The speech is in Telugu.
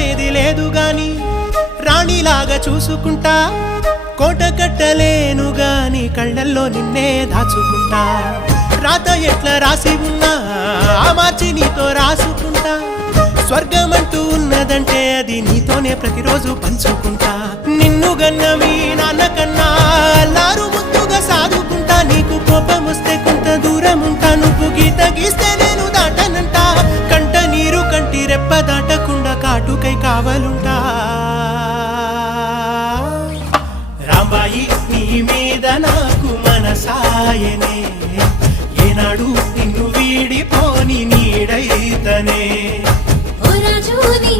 లోపమేది లేదు గాని రాణిలాగా చూసుకుంటా కోట కట్టలేను గాని కళ్ళల్లో నిన్నే దాచుకుంటా రాత ఎట్లా రాసి ఉన్నా మార్చి నీతో రాసుకుంటా స్వర్గమంటూ ఉన్నదంటే అది నీతోనే ప్రతిరోజు పంచుకుంటా నిన్ను గన్న మీ నాన్న కన్నా లారు ముద్దుగా సాదుకుంటా నీకు కోపం వస్తే కొంత దూరం ఉంటా నువ్వు గీత గీస్తే నేను దాటనంట కంట నీరు కంటి రెప్ప దాటకుండా కాటుకై కావలుంటా రాంబాయి నీ మీద నాకు మనసాయనే ఏనాడు నిన్ను వీడిపోని నీడైతనే ఓ రాజు నీ